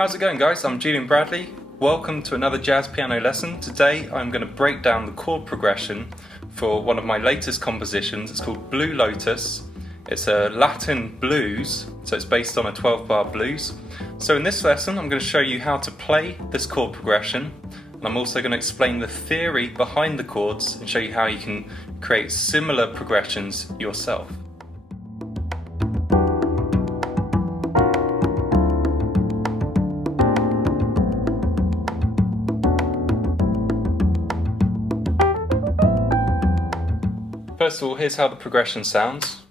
How's it going, guys? I'm Julian Bradley. Welcome to another jazz piano lesson. Today I'm going to break down the chord progression for one of my latest compositions. It's called Blue Lotus. It's a Latin blues, so it's based on a 12-bar blues. So in this lesson I'm going to show you how to play this chord progression, and I'm also going to explain the theory behind the chords and show you how you can create similar progressions yourself. First of all, here's how the progression sounds.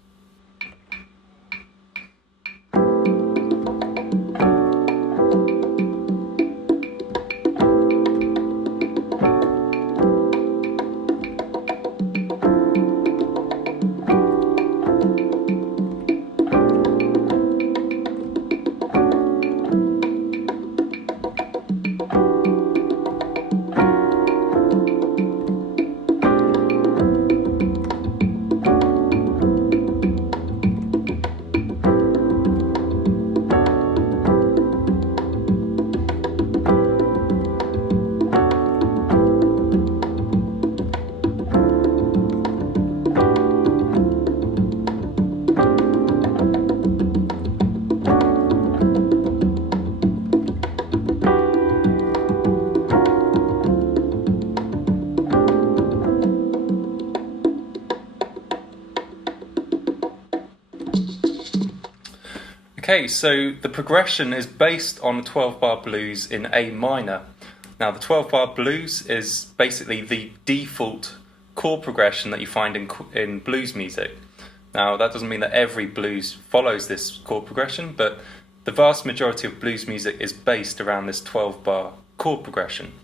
Okay, so the progression is based on a 12-bar blues in A minor. Now, the 12-bar blues is basically the default chord progression that you find in blues music. Now, that doesn't mean that every blues follows this chord progression, but the vast majority of blues music is based around this 12-bar chord progression.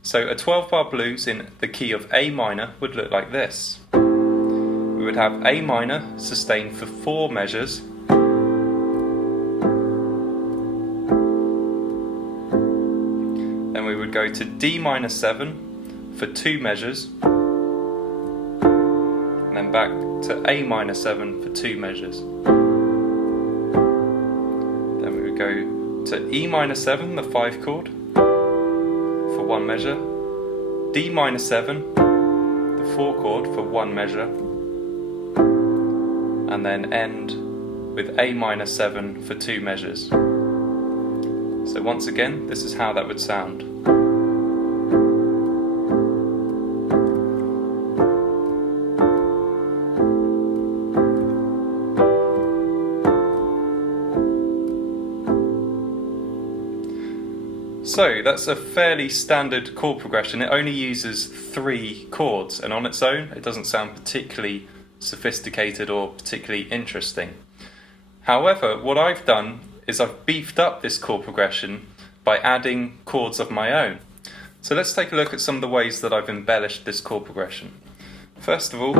So a 12-bar blues in the key of A minor would look like this. We would have A minor sustained for 4 measures, then we would go to D minor 7 for 2 measures, and then back to A minor 7 for 2 measures. Then we would go to E minor 7, the 5 chord, for 1 measure, D minor 7, the 4 chord, for 1 measure, and then end with A minor 7 for 2 measures. So once again, this is how that would sound. So that's a fairly standard chord progression. It only uses 3 chords, and on its own it doesn't sound particularly sophisticated or particularly interesting. However, what I've done is I've beefed up this chord progression by adding chords of my own. So let's take a look at some of the ways that I've embellished this chord progression. First of all,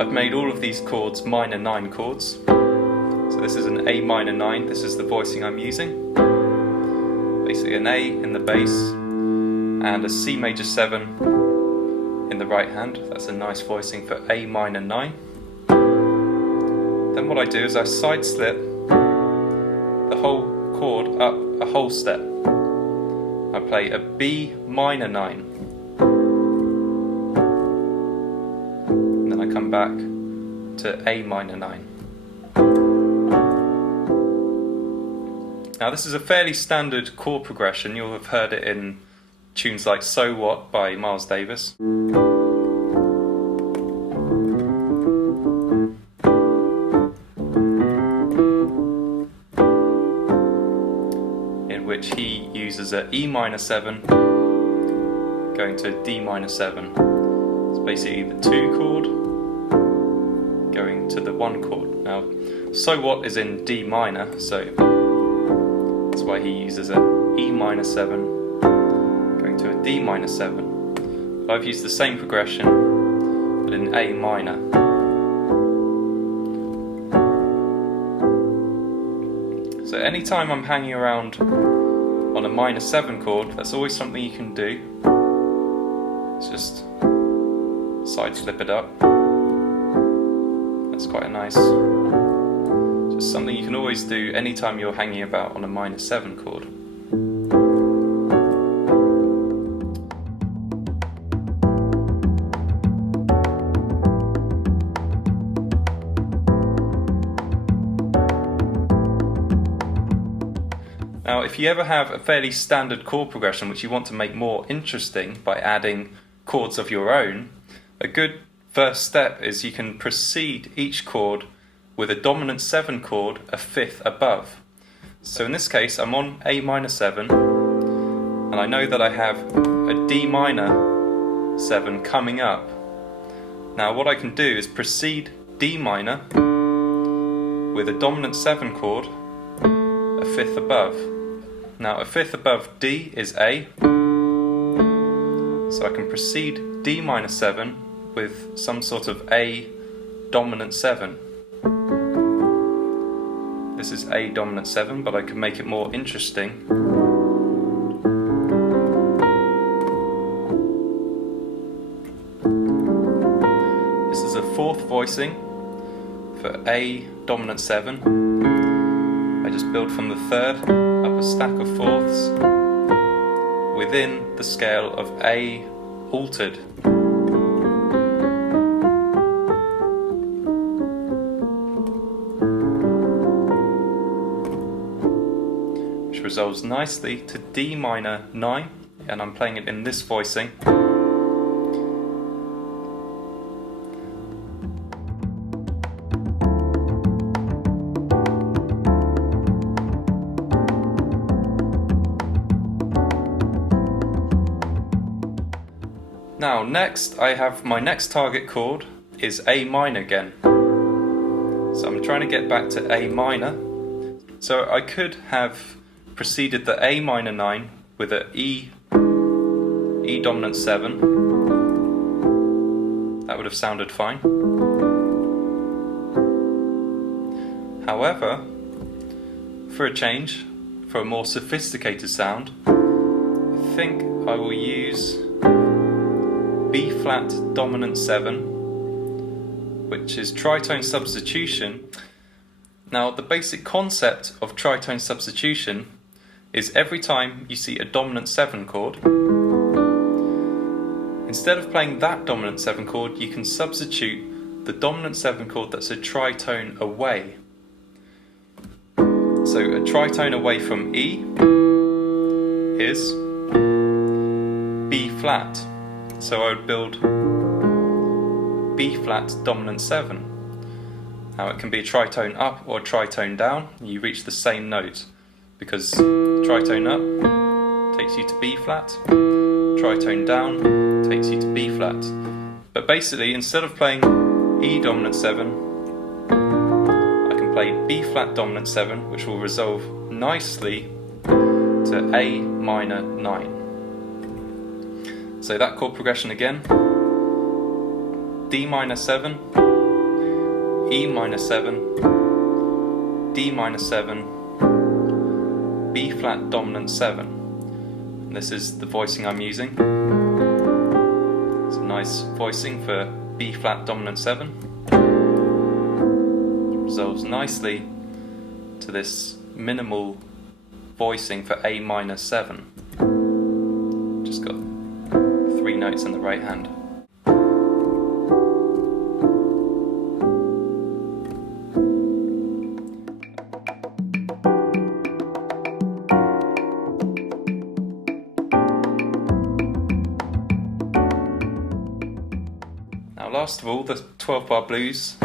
I've made all of these chords minor 9 chords. So this is an A minor 9, this is the voicing I'm using. Basically an A in the bass and a C major 7 in the right hand. That's a nice voicing for A minor 9. Then what I do is I side slip the whole chord up a whole step. I play a B minor 9. And then I come back to A minor 9. Now this is a fairly standard chord progression. You'll have heard it in tunes like So What by Miles Davis. In which he uses a E minor 7 going to a D minor 7. It's basically the 2 chord going to the 1 chord. Now, So What is in D minor, so that's why he uses a E minor 7 going to a D minor 7. But I've used the same progression but in A minor. So anytime I'm hanging around on a minor 7 chord, that's always something you can do. It's just side slip it up. That's quite a nice, something you can always do anytime you're hanging about on a minor 7 chord. Now, if you ever have a fairly standard chord progression which you want to make more interesting by adding chords of your own, a good first step is you can precede each chord with a dominant 7 chord a fifth above. So in this case I'm on A minor 7 and I know that I have a D minor 7 coming up. Now what I can do is precede D minor with a dominant 7 chord a fifth above. Now a fifth above D is A, so I can precede D minor 7 with some sort of A dominant 7. This is A dominant 7, but I can make it more interesting. This is a fourth voicing for A dominant 7. I just build from the third up a stack of fourths within the scale of A altered. Which resolves nicely to D minor 9, and I'm playing it in this voicing. Now next I have my next target chord is A minor again. So I'm trying to get back to A minor. So I could have preceded the A minor 9 with a E dominant 7. That would have sounded fine. However, for a change, for a more sophisticated sound, I think I will use B flat dominant 7, which is tritone substitution. Now the basic concept of tritone substitution is every time you see a dominant 7 chord, instead of playing that dominant 7 chord, you can substitute the dominant 7 chord that's a tritone away. So a tritone away from E is B flat. So I would build B flat dominant 7. Now it can be a tritone up or a tritone down. You reach the same note because tritone up takes you to B flat, tritone down takes you to B flat. But basically, instead of playing E dominant 7, I can play B flat dominant 7, which will resolve nicely to A minor 9. So that chord progression again: D minor 7, E minor 7, D minor 7, B flat dominant 7. And this is the voicing I'm using. It's a nice voicing for B flat dominant 7. It resolves nicely to this minimal voicing for A minor 7. Just got 3 notes in the right hand. Now last of all, the 12-bar blues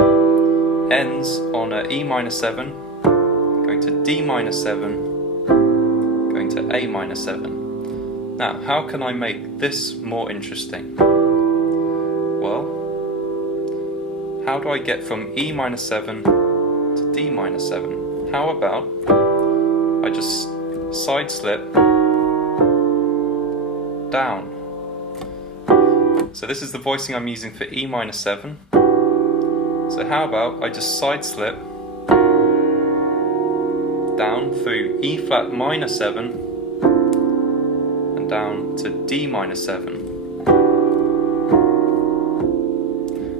ends on a E minor 7, going to D minor 7, going to A minor 7. Now, how can I make this more interesting? Well, how do I get from E minor 7 to D minor 7? How about I just side slip down? So this is the voicing I'm using for E minor 7. So how about I just side slip down through E flat minor 7 down to D minor 7.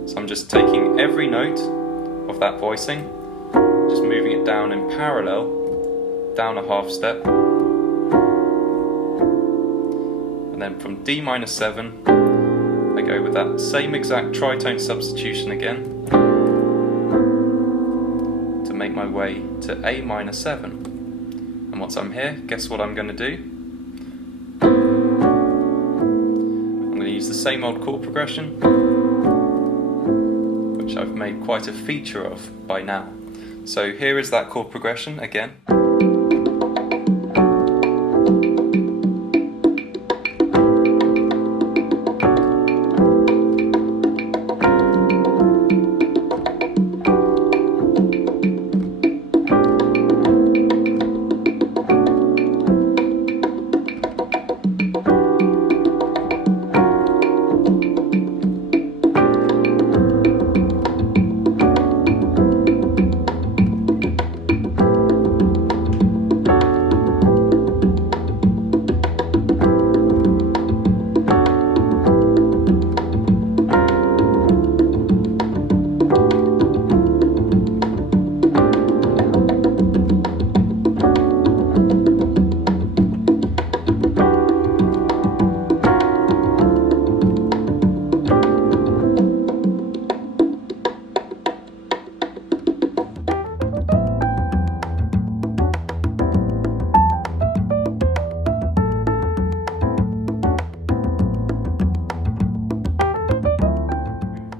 So I'm just taking every note of that voicing, just moving it down in parallel, down a half step, and then from D minor 7 I go with that same exact tritone substitution again to make my way to A minor 7. And once I'm here, guess what I'm going to do? I'm going to use the same old chord progression, which I've made quite a feature of by now. So here is that chord progression again.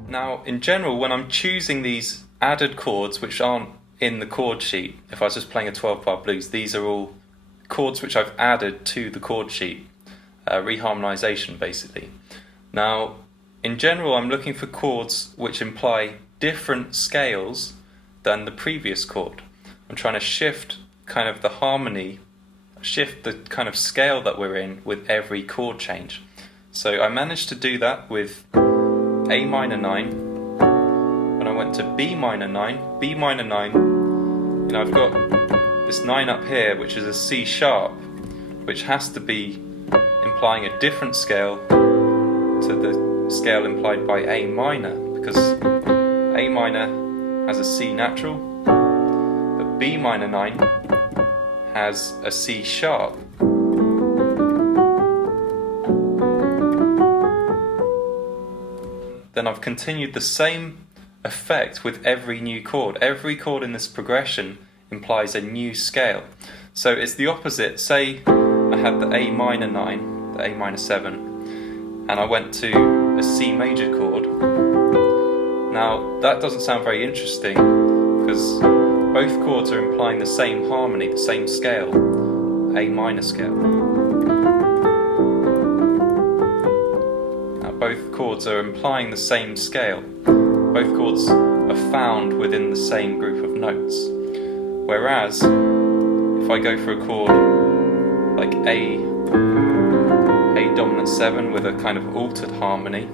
Now, in general, when I'm choosing these added chords which aren't in the chord sheet, if I was just playing a 12-bar blues, these are all chords which I've added to the chord sheet, reharmonization basically. Now, in general, I'm looking for chords which imply different scales than the previous chord. I'm trying to shift kind of the harmony, shift the kind of scale that we're in with every chord change. So I managed to do that with A minor 9, when I went to B minor 9, I've got this 9 up here which is a C sharp, which has to be implying a different scale to the scale implied by A minor, because A minor has a C natural, but B minor 9 has a C sharp. Then I've continued the same effect with every new chord. Every chord in this progression implies a new scale. So it's the opposite. Say I had the A minor 9, the A minor 7, and I went to a C major chord. Now that doesn't sound very interesting because both chords are implying the same harmony, the same scale, A minor scale. Both chords are implying the same scale. Both chords are found within the same group of notes. Whereas, if I go for a chord like A dominant 7 with a kind of altered harmony,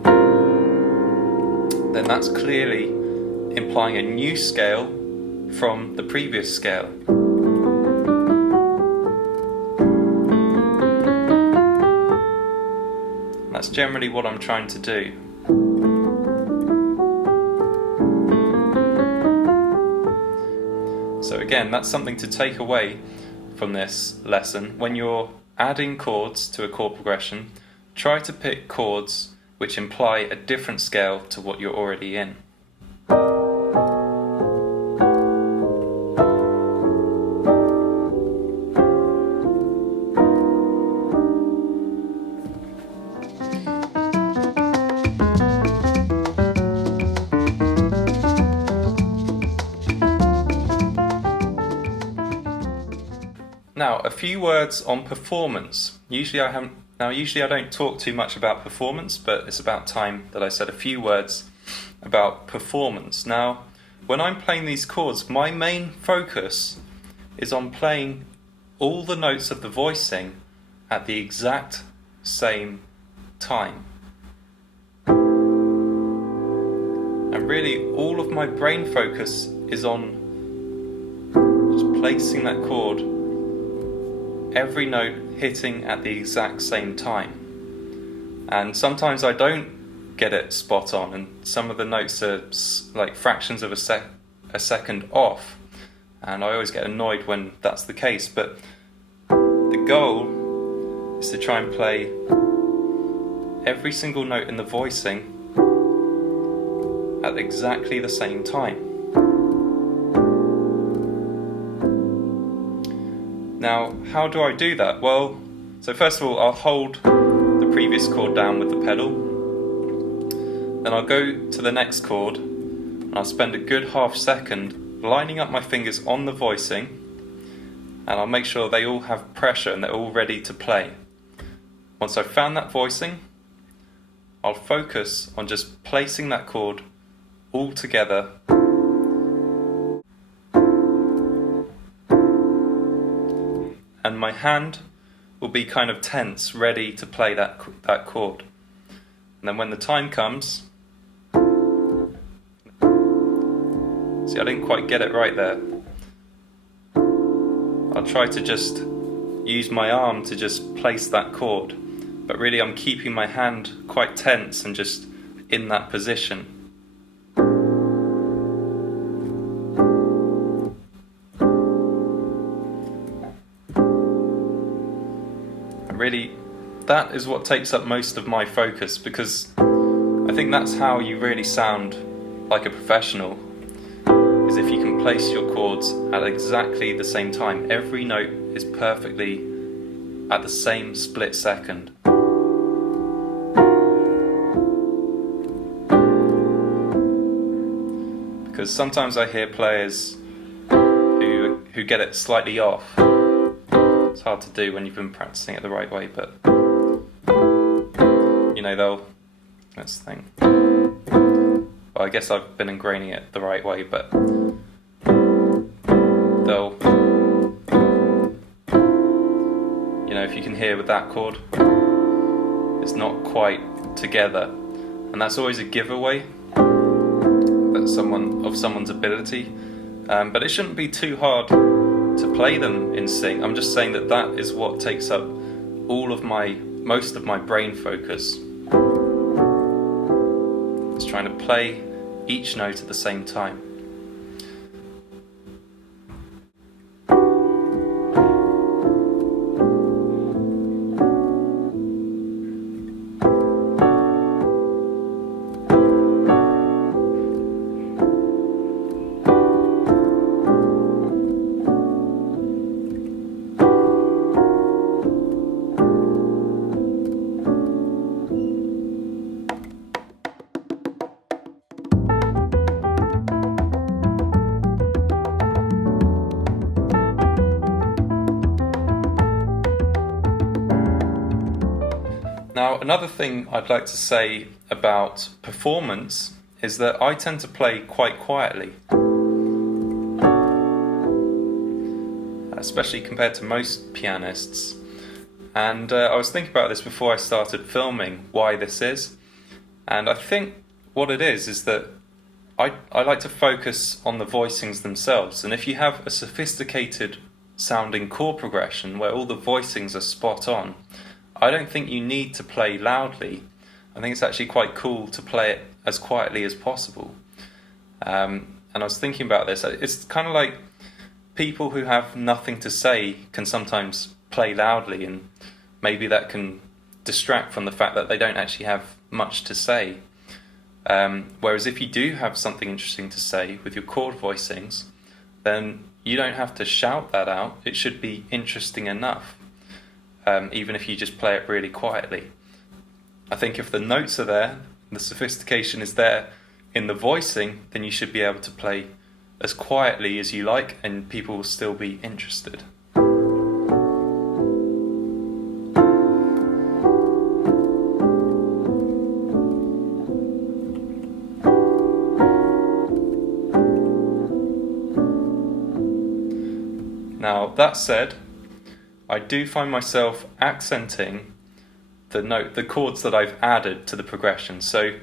then that's clearly implying a new scale from the previous scale. That's generally what I'm trying to do. So again, that's something to take away from this lesson. When you're adding chords to a chord progression, try to pick chords which imply a different scale to what you're already in. Now, a few words on performance. Usually I don't talk too much about performance, but it's about time that I said a few words about performance. Now, when I'm playing these chords, my main focus is on playing all the notes of the voicing at the exact same time. And really, all of my brain focus is on just placing that chord, every note hitting at the exact same time. And sometimes I don't get it spot on, and some of the notes are like fractions of a second off. and I always get annoyed when that's the case, but the goal is to try and play every single note in the voicing at exactly the same time. Now, how do I do that? Well, so first of all, I'll hold the previous chord down with the pedal, then I'll go to the next chord, and I'll spend a good half second lining up my fingers on the voicing, and I'll make sure they all have pressure and they're all ready to play. Once I've found that voicing, I'll focus on just placing that chord all together and my hand will be kind of tense, ready to play that chord. And then when the time comes, see, I didn't quite get it right there. I'll try to just use my arm to just place that chord, but really I'm keeping my hand quite tense and just in that position. Really, that is what takes up most of my focus, because I think that's how you really sound like a professional, is if you can place your chords at exactly the same time. Every note is perfectly at the same split second. Because sometimes I hear players who get it slightly off. It's hard to do when you've been practicing it the right way, but you know, let's think. Well, I guess I've been ingraining it the right way, but they'll, you know, if you can hear with that chord, it's not quite together, and that's always a giveaway that someone's ability, but it shouldn't be too hard to play them in sync. I'm just saying that is what takes up most of my brain focus. It's trying to play each note at the same time. Now, another thing I'd like to say about performance is that I tend to play quite quietly, especially compared to most pianists. And I was thinking about this before I started filming, why this is. And I think what it is that I like to focus on the voicings themselves. And if you have a sophisticated sounding chord progression where all the voicings are spot on, I don't think you need to play loudly. I think it's actually quite cool to play it as quietly as possible. And I was thinking about this. It's kind of like people who have nothing to say can sometimes play loudly, and maybe that can distract from the fact that they don't actually have much to say. Whereas if you do have something interesting to say with your chord voicings, then you don't have to shout that out. It should be interesting enough. Even if you just play it really quietly. I think if the notes are there, the sophistication is there in the voicing, then you should be able to play as quietly as you like and people will still be interested. Now, that said, I do find myself accenting the chords that I've added to the progression. So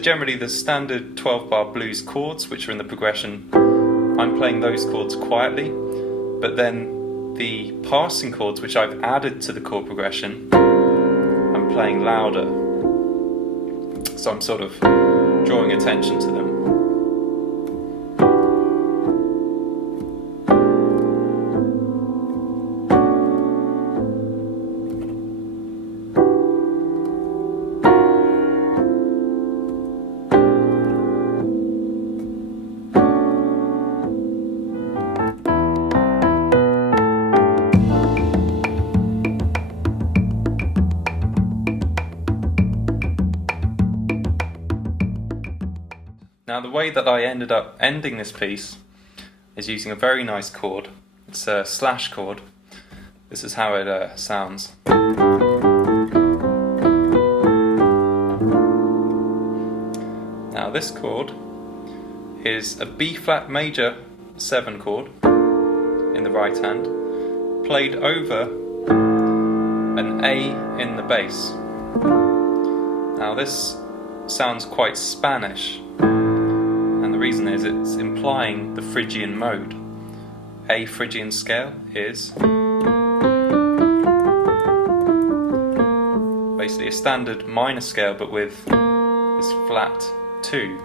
generally the standard 12-bar blues chords, which are in the progression, I'm playing those chords quietly, but then the passing chords, which I've added to the chord progression, I'm playing louder. So I'm sort of drawing attention to them. Now the way that I ended up ending this piece is using a very nice chord. It's a slash chord. This is how it sounds. Now this chord is a B flat major 7 chord in the right hand, played over an A in the bass. Now this sounds quite Spanish, and the reason is it's implying the Phrygian mode. A Phrygian scale is basically a standard minor scale but with this flat 2.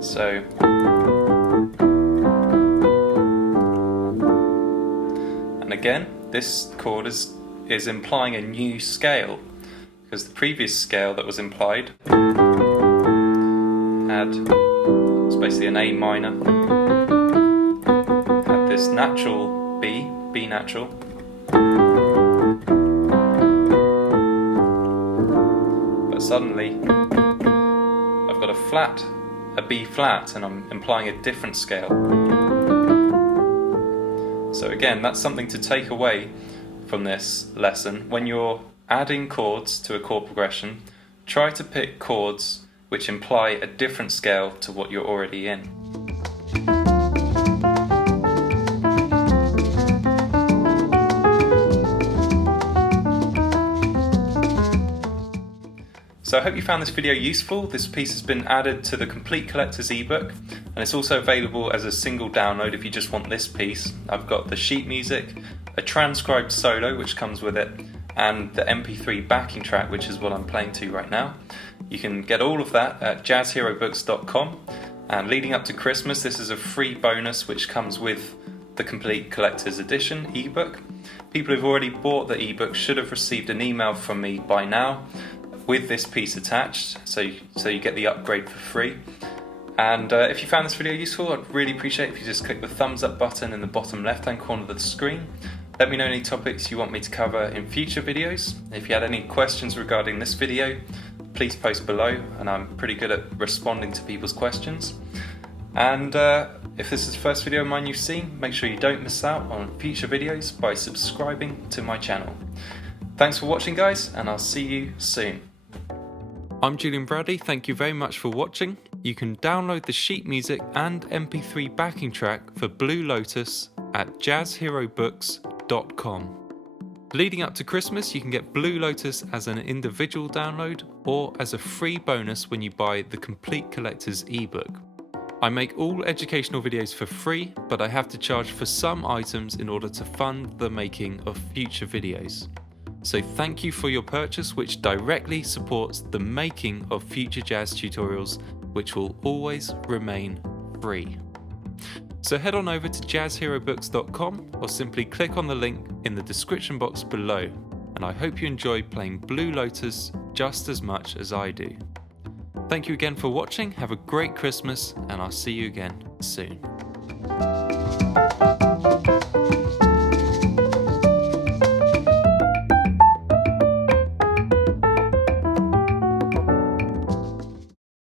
So and again, this chord is implying a new scale, because the previous scale that was implied was basically an A minor, had this natural B natural, but suddenly I've got a B flat, and I'm implying a different scale. So again, that's something to take away from this lesson. When you're adding chords to a chord progression, try to pick chords which imply a different scale to what you're already in. So I hope you found this video useful. This piece has been added to the Complete Collector's ebook, and it's also available as a single download if you just want this piece. I've got the sheet music, a transcribed solo which comes with it, and the MP3 backing track, which is what I'm playing to right now. You can get all of that at jazzherobooks.com, and leading up to Christmas, this is a free bonus which comes with the Complete Collector's Edition ebook. People who've already bought the ebook should have received an email from me by now with this piece attached, so you get the upgrade for free. And if you found this video useful, I'd really appreciate it if you just click the thumbs up button in the bottom left hand corner of the screen. Let me know any topics you want me to cover in future videos. If you had any questions regarding this video, please post below, and I'm pretty good at responding to people's questions. And if this is the first video of mine you've seen, make sure you don't miss out on future videos by subscribing to my channel. Thanks for watching, guys, and I'll see you soon. I'm Julian Bradley, thank you very much for watching. You can download the sheet music and MP3 backing track for Blue Lotus at jazzherobooks.com. Leading up to Christmas, you can get Blue Lotus as an individual download or as a free bonus when you buy the Complete Collector's ebook. I make all educational videos for free, but I have to charge for some items in order to fund the making of future videos. So thank you for your purchase, which directly supports the making of future jazz tutorials, which will always remain free. So head on over to jazzherobooks.com or simply click on the link in the description box below, and I hope you enjoy playing Blue Lotus just as much as I do. Thank you again for watching, have a great Christmas, and I'll see you again soon.